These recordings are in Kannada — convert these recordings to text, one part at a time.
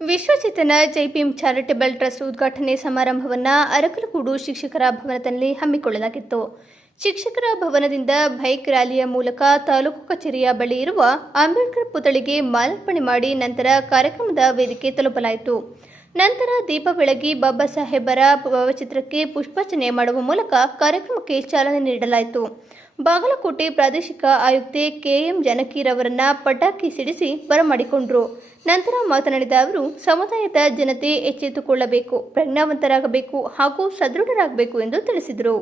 ವಿಶ್ವಚೇತನ ಜೈಭೀಮ್ ಚಾರಿಟಬಲ್ ಟ್ರಸ್ಟ್ ಉದ್ಘಾಟನೆ ಸಮಾರಂಭವನ್ನು ಅರಕಲಗೂಡು ಶಿಕ್ಷಕರ ಭವನದಲ್ಲಿ ಹಮ್ಮಿಕೊಳ್ಳಲಾಗಿತ್ತು. ಶಿಕ್ಷಕರ ಭವನದಿಂದ ಬೈಕ್ ರ್ಯಾಲಿಯ ಮೂಲಕ ತಾಲೂಕು ಕಚೇರಿಯ ಬಳಿ ಇರುವ ಅಂಬೇಡ್ಕರ್ ಪುತ್ಥಳಿಗೆ ಮಾಲಾರ್ಪಣೆ ಮಾಡಿ ನಂತರ ಕಾರ್ಯಕ್ರಮದ ವೇದಿಕೆ ತಲುಪಲಾಯಿತು. ನಂತರ ದೀಪ ಬೆಳಗಿ ಬಾಬಾ ಸಾಹೇಬರ ಭಾವಚಿತ್ರಕ್ಕೆ ಪುಷ್ಪಾರ್ಚನೆ ಮಾಡುವ ಮೂಲಕ ಕಾರ್ಯಕ್ರಮಕ್ಕೆ ಚಾಲನೆ ನೀಡಲಾಯಿತು. ಬಾಗಲಕೋಟೆ ಪ್ರಾದೇಶಿಕ ಆಯುಕ್ತೆ ಕೆಎಂ ಜಾನಕಿರವರನ್ನ ಪಟಾಕಿ ಸಿಡಿಸಿ ಬರಮಾಡಿಕೊಂಡರು. ನಂತರ ಮಾತನಾಡಿದ ಅವರು, ಸಮುದಾಯದ ಜನತೆ ಎಚ್ಚೆತ್ತುಕೊಳ್ಳಬೇಕು, ಪ್ರಜ್ಞಾವಂತರಾಗಬೇಕು ಹಾಗೂ ಸದೃಢರಾಗಬೇಕು ಎಂದು ತಿಳಿಸಿದರು.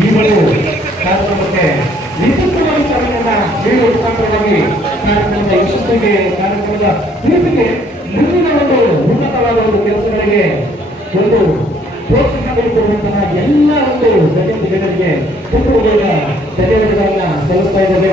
ಈ ಒಂದು ಕಾರ್ಯಕ್ರಮಕ್ಕೆ ನೇತೃತ್ವವಾಗಿ ಚಾಲನೆಯನ್ನ ನೀಡುವ ಮುಖಾಂತರವಾಗಿ ಕಾರ್ಯಕ್ರಮದ ಯಶಸ್ಸಿಗೆ, ಕಾರ್ಯಕ್ರಮದ ಪ್ರೀತಿಗೆ, ಮುಂದಿನ ಒಂದು ಉನ್ನತವಾದ ಒಂದು ಕೆಲಸಗಳಿಗೆ ಒಂದು ಪ್ರೋತ್ಸಾಹವನ್ನು ಕೊಡುವಂತಹ ಎಲ್ಲ ಒಂದು ಜನರಿಗೆ ತುಂಬ ಧನ್ಯವಾದಗಳನ್ನ ಸಲ್ಲಿಸ್ತಾ ಇದ್ದೇವೆ.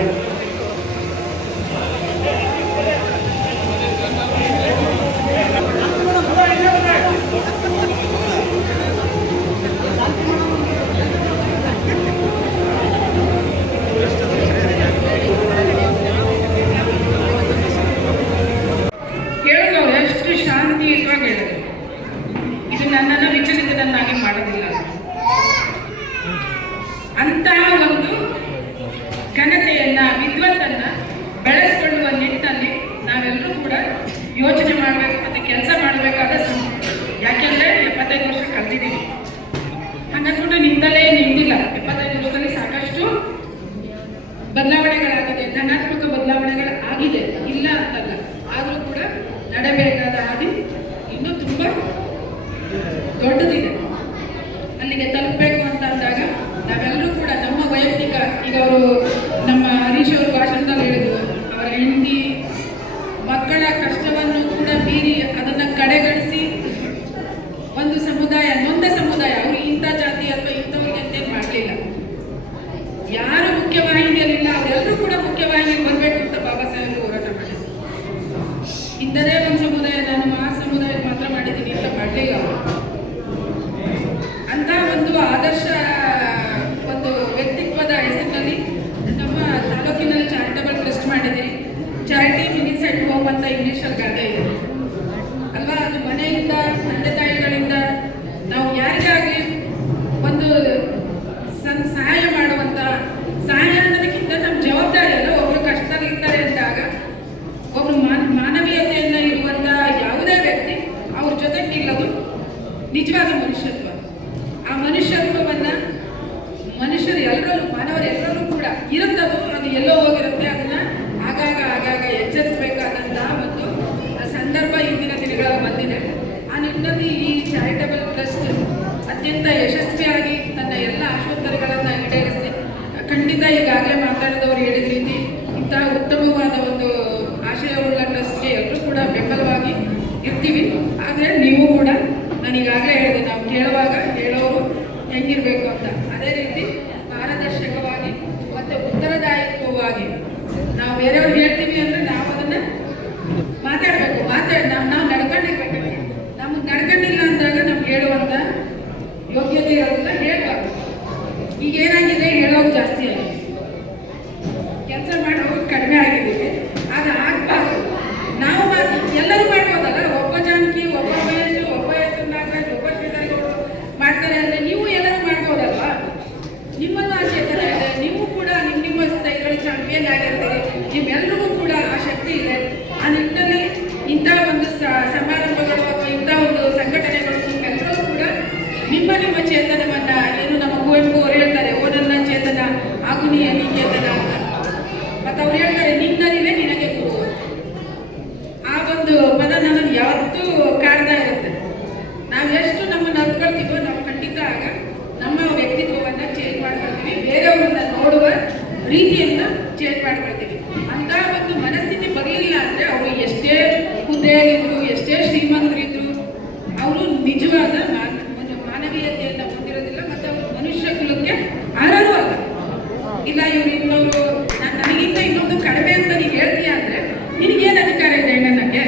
ನನ್ನನ್ನು ವಿಚಲಿತನನ್ನಾಗಿ ಮಾಡೋದಿಲ್ಲ. ಅಂತಹ ಒಂದು ಘನತೆಯನ್ನ, ವಿದ್ವತ್ತನ್ನ ಬೆಳೆಸಿಕೊಳ್ಳುವ ನಿಟ್ಟಿನಲ್ಲಿ ನಾವೆಲ್ಲರೂ ಕೂಡ ಯೋಚನೆ ಮಾಡಬೇಕು ಮತ್ತೆ ಕೆಲಸ ಮಾಡಬೇಕಾದ ಯಾಕೆಂದ್ರೆ 75 ವರ್ಷ ಕಳೆದಿದ್ದೀವಿ. ಹಂಗಂದ್ಬಿಟ್ಟು ನಿಂದಿಲ್ಲ. 75 ವರ್ಷದಲ್ಲಿ ಸಾಕಷ್ಟು ಬದಲಾವಣೆಗಳಾಗಿದೆ, ಧನಾತ್ಮಕ ಬದಲಾವಣೆಗಳು ಆಗಿದೆ, ಇಲ್ಲ ಅಂತಲ್ಲ. ಆದರೂ ಕೂಡ ನಡೆಬೇಕಾದ ಹಾದಿ ಇನ್ನೂ ತುಂಬಾ ದೊಡ್ಡದಿದೆ. ಅಲ್ಲಿಗೆ ತಲುಪಬೇಕು ಅಂತ ಅಂದಾಗ ನಾವೆಲ್ಲರೂ ಕೂಡ ನಮ್ಮ ವೈಯಕ್ತಿಕ, ಈಗ ಅವರು ನಮ್ಮ ಹರೀಶ್ ಅವರು ಭಾಷಣದಲ್ಲಿ ಹೇಳಿದ್ರು, ಅವರ ಹೆಂಡತಿ ಮಕ್ಕಳ ಕಷ್ಟವನ್ನು ಕೂಡ ಮೀರಿ ಅದನ್ನ ಕಡೆಗಣಿಸಿ ಒಂದು ಸಮುದಾಯ, ನೊಂದ ಸಮುದಾಯ, ಅವರು ಇಂಥ ಜಾತಿ ಅಥವಾ ಇಂಥವ್ರಿಗೆ ಅಂತೇನು ಮಾಡಲಿಲ್ಲ. ಯಾರು ಮುಖ್ಯವಾಹಿನಿಯಲ್ಲಿಲ್ಲ ಅವರೆಲ್ಲರೂ ಕೂಡ ಮುಖ್ಯವಾಹಿನಿಯಲ್ಲಿ ಬರಬೇಕು ಅಂತ ಬಾಬಾ ಸಾಹೇಬ್ ಹೋರಾಟ ಮಾಡಿದ್ರು. ಇಂಥದೇ ಒಂದು ಸಮುದಾಯ, ನಾನು ಆ ಸಮುದಾಯ ಮಾತ್ರ ಮಾಡಿದ್ದೀನಿ ಅಂತ ಮಾಡಲಿಲ್ಲ. ಅಂತ ಒಂದು ಆದರ್ಶ ಒಂದು ವ್ಯಕ್ತಿತ್ವದ ಹೆಸರಿನಲ್ಲಿ ನಮ್ಮ ತಾಲೂಕಿನಲ್ಲಿ ಚಾರಿಟಬಲ್ ಟ್ರಸ್ಟ್ ಮಾಡಿದೆ. ಚಾರಿಟಿ ಮಿನಿಟ್ಸ್ ಅಟ್ ಹೋಮ್ ಅಂತ ಇಂಗ್ಲೀಷಲ್ಲಿ ಗಾದೆ ಇದೆ ಅಲ್ವಾ? ಅದು ಮನೆಯಿಂದ, ತಂದೆ ತಾಯಿಗಳಿಂದ ನಾವು ಯಾರಿಗಾಗಲಿ ಒಂದು ಸಹಾಯ ಮಾಡುವಂತ, ಸಹಾಯ ಅನ್ನೋದಕ್ಕಿಂತ ನಮ್ಮ ಜವಾಬ್ದಾರಿ ಅಲ್ಲ. ಒಬ್ರು ಕಷ್ಟದಲ್ಲಿ ಇರ್ತಾರೆ ಅಂದಾಗ ಒಬ್ರು ಮಾನವೀಯತೆಯಿಂದ ಇರುವಂತ ಯಾವುದೇ ವ್ಯಕ್ತಿ ಅವ್ರ ಜೊತೆ ನಿಲ್ಲೋದು ನಿಜವಾದ ಮನುಷ್ಯತ್ವ. ಆ ಮನುಷ್ಯತ್ವವನ್ನ ಮನುಷ್ಯರು ಎಲ್ಲರಲ್ಲೂ, ಮಾನವರೆಲ್ಲರೂ ಕೂಡ ಇರುತ್ತದು. ಅದು ಎಲ್ಲೋ ಹೋಗಿರುತ್ತೆ. ಅದನ್ನ ಆಗಾಗ ಎಚ್ಚರಿಸಬೇಕಾದಂತಹ ಒಂದು ಸಂದರ್ಭ ಇಂದಿನ ದಿನಗಳಲ್ಲಿ ಬಂದಿದೆ. ಆ ನಿಟ್ಟಿನಲ್ಲಿ ಈ ಚಾರಿಟಬಲ್ ಟ್ರಸ್ಟ್ ಅತ್ಯಂತ ಯಶಸ್ವಿಯಾಗಿ ತನ್ನ ಎಲ್ಲ ಆಶೋತ್ತರಗಳನ್ನು ಈಡೇರಿಸಿ, ಖಂಡಿತ ಈಗಾಗಲೇ ಮಾತಾಡಿದವರು ಹೇಳಿದ ರೀತಿ ಇಂತಹ ಉತ್ತಮವಾದ ಒಂದು ಆಶಯವುಳ್ಳ ಟ್ರಸ್ಟ್ಗೆ ಎಲ್ಲರೂ ಕೂಡ ಬೆಂಬಲವಾಗಿ ಇರ್ತೀವಿ. ಆದರೆ ನೀವು ಕೂಡ, ನಾನು ಈಗಾಗಲೇ ಹೇಳಿದೆ, ನಾವು ಕೇಳುವಾಗ ಹೇಳೋರು ಹೆಂಗಿರ್ಬೇಕು ಅಂತ, ಅದೇ ರೀತಿ ಪಾರದರ್ಶಕವಾಗಿ ಮತ್ತೆ ಉತ್ತರದಾಯಿತ್ವವಾಗಿ ನಾವು ಬೇರೆಯವ್ರು ಹೇಳ್ತೀವಿ ಅಂದ್ರೆ ನಾವು ಅದನ್ನ ಮಾತಾಡಬೇಕು. ನಾವು ನಡ್ಕೊಂಡಿರ್ಬೇಕು. ನಮಗೆ ನಡ್ಕೊಂಡಿಲ್ಲ ಅಂದಾಗ ನಮ್ಗೆ ಹೇಳುವಂತ ಯೋಗ್ಯತೆ ಇರೋದ್ರಿಂದ ಹೇಳ್ಬಾರ್ದು. ಈಗ ಏನಾಗಿದೆ, ಹೇಳೋದು ಜಾಸ್ತಿ ಆಗಿದೆ, ಕೆಲಸ ಮಾಡೋದು ಕಡಿಮೆ ಆಗಿದ್ದೀವಿ. ಅದು ಆಗ್ಬಾರ್ದು. ನಾವು ಎಲ್ಲರೂ ಮಾಡ್ಬೋದಲ್ಲ. ಒಬ್ಬ ಜಾನಕಿ, ಒಬ್ಬ ವಯಸ್ಸು, ಒಬ್ಬ ನಾಗರಾಜ್, ಒಬ್ಬ ಶ್ರೀಧರಗೌಡರು ಮಾಡ್ತಾರೆ ಅಂದ್ರೆ ನೀವು ಎಲ್ಲರೂ ಮಾಡ್ಬೋದಲ್ವಾ? ನಿಮ್ಮನ್ನು ಆ ಚೇತನ ಇದೆ, ನೀವು ಕೂಡ ನಿಮ್ಮ ಸ್ಥಳಗಳಲ್ಲಿ ಚಾಂಪಿಯನ್ ಆಗಿರ್ತೀರಿ. ನಿಮ್ಮೆಲ್ರಿಗೂ ಕೂಡ ಆ ಶಕ್ತಿ ಇದೆ. ಆ ನಿಟ್ಟಿನಲ್ಲಿ ಇಂಥ ಒಂದು ಸಮಾರಂಭಗಳು ಅಥವಾ ಇಂಥ ಒಂದು ಸಂಘಟನೆಗಳು ನಿಮ್ಮೆಲ್ಲರೂ ಕೂಡ ನಿಮ್ಮ ಚೇತನವನ್ನ, ಏನು ನಮ್ಮ ಕುವೆಂಪು ಅವರು ಹೇಳ್ತಾರೆ, ಓನನ್ನ ಚೇತನ ಆಗು ನೀ ಚೇತನ ಅಂತ. ಮತ್ತೆ ಅವ್ರು ಹೇಳ್ತಾರೆ, ನಿನ್ನರಿವೆ ನಿನಗೆ ಗುರು. ಆ ಒಂದು ಪದ ನನ್ನನ್ನು ಯಾವತ್ತೂ ಕಾಡ್ತಾ ಇರುತ್ತೆ. ರೀತಿಯನ್ನ ಚೇಂಜ್ ಮಾಡ್ಕೊಳ್ತೀವಿ. ಅಂತ ಒಂದು ಮನಸ್ಥಿತಿ ಬರಲಿಲ್ಲ ಅಂದರೆ ಅವರು ಎಷ್ಟೇ ಹುದ್ದೆಯಲ್ಲಿದ್ರು, ಎಷ್ಟೇ ಶ್ರೀಮಂತರಿದ್ರು, ಅವರು ನಿಜವಾದ ಮಾನವೀಯತೆಯನ್ನು ಹೊಂದಿರೋದಿಲ್ಲ ಮತ್ತು ಅವರು ಮನುಷ್ಯ ಕುಲಕ್ಕೆ ಅರ್ಹರು ಅಲ್ಲ. ಇಲ್ಲ ಇವರು ಇನ್ನೊಂದು ನನಗಿಂತ ಇನ್ನೊಂದು ಕಡಿಮೆ ಅಂತ ನೀವು ಹೇಳ್ತೀಯ ಅಂದರೆ ನಿನಗೇನು ಅಧಿಕಾರ ಇದೆ ಹೆಣ್ಣನ್ನಕ್ಕೆ?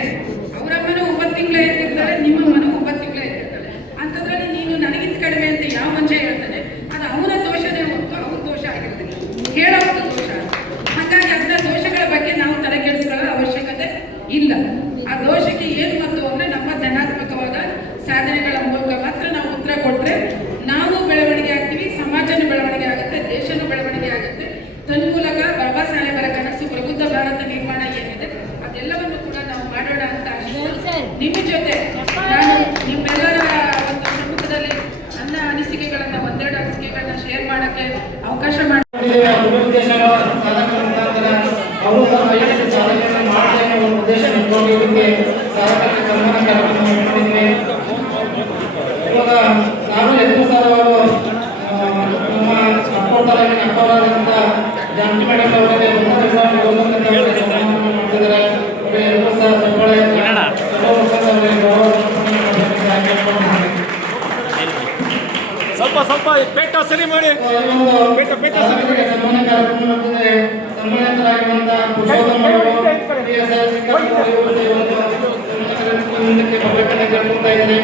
ಅವರಮ್ಮನೂ 9 ತಿಂಗಳ ಇರ್ತಿರ್ತಾಳೆ, ನಿಮ್ಮ ಮನೂ 9 ತಿಂಗಳ ಇರ್ತಿರ್ತಾಳೆ. ಅಂಥದ್ರಲ್ಲಿ ನೀನು ನನಗಿಂತ ಕಡಿಮೆ ಅಂತ ಯಾವ ಮನುಷ್ಯ ಹೇಳ್ತಾನೆ? ಅದು ಅವನ ದೋಷನೇ ಹೊತ್ತು ಅವ್ರ ದೋಷ ಆಗಿರ್ತಿಲ್ಲ, ಹೇಳೋದು ದೋಷ. ಹಾಗಾಗಿ ಅಂಥ ದೋಷಗಳ ಬಗ್ಗೆ ನಾವು ತಲೆ ಕೆಡಿಸ್ಕೊಳ್ಳೋ ಅವಶ್ಯಕತೆ ಇಲ್ಲ. ಆ ದೋಷಕ್ಕೆ ಏನು ಮತ್ತು ಅಂದರೆ ನಮ್ಮ ಧನಾತ್ಮಕವಾದ ಸಾಧನೆಗಳ ಮೂಲಕ ಮಾತ್ರ ನಾವು ಉತ್ತರ ಕೊಟ್ಟರೆ ನಾವು ಬೆಳವಣಿಗೆ ಆಗ್ತೀವಿ, ಸಮಾಜನೂ ಬೆಳವಣಿಗೆ ಆಗುತ್ತೆ, ದೇಶನೂ ಬೆಳವಣಿಗೆ ಆಗುತ್ತೆ. ತನ್ಮೂಲಕ ಬಾಬಾ ಸಾಹೇಬರ ಕನಸು ಪ್ರಬುದ್ಧ ಭಾರತ ನಿರ್ಮಾಣ ಏನಿದೆ ಅದೆಲ್ಲವನ್ನು ಕೂಡ ನಾವು ಮಾಡೋಣ ಅಂತ ನಿಮ್ಮ ಜೊತೆ ನಾನು ನಿಮ್ಮೆಲ್ಲರ ಒಂದು ಸಮ್ಮುಖದಲ್ಲಿ ನನ್ನ ಅನಿಸಿಕೆಗಳನ್ನು ಒಂದೆರಡು ಅನಿಸಿಕೆಗಳನ್ನ ಶೇರ್ ಮಾಡೋಕ್ಕೆ ಅವಕಾಶ ಮಾಡಿ ಅವರು ಸಾಧನೆಯನ್ನು ಮಾಡಲಿ ಅನ್ನೋ ಒಂದು ಉದ್ದೇಶ ಇಟ್ಕೊಂಡು ಇದಕ್ಕೆ ಸಾಧಕಕ್ಕೆ ಸನ್ಮಾನ ಕಾರ್ಯಕ್ರಮ ಇಟ್ಕೊಂಡಿದ್ವಿ. ಇವಾಗ ನಾನು 2 ಸಾವಿರ ನಮ್ಮ ಅಪ್ಪವರಾದಂಥ ಜಾನಕಿ ಮೇಡಮ್ ಅವರಿಗೆ ಸನ್ಮಾನ ಮಾಡ್ತಿದ್ದಾರೆ. 2 ಸಾವಿರ ಸ್ವಲ್ಪ ಪೇಟ ಸರಿ ಮಾಡಿ ಸನ್ಮಾನ ಕಾರ್ಯಕ್ರಮ ಮಾಡ್ತಿದ್ದಾರೆ. ಸನ್ಮಾನಿತರಾಗಿರುವಂಥ ಪುರುಷೋತ್ತಮ ಮುಂದಕ್ಕೆ ಬರಬೇಕಂತ ಕೇಳ್ಕೊತಾ ಇದ್ದೇನೆ.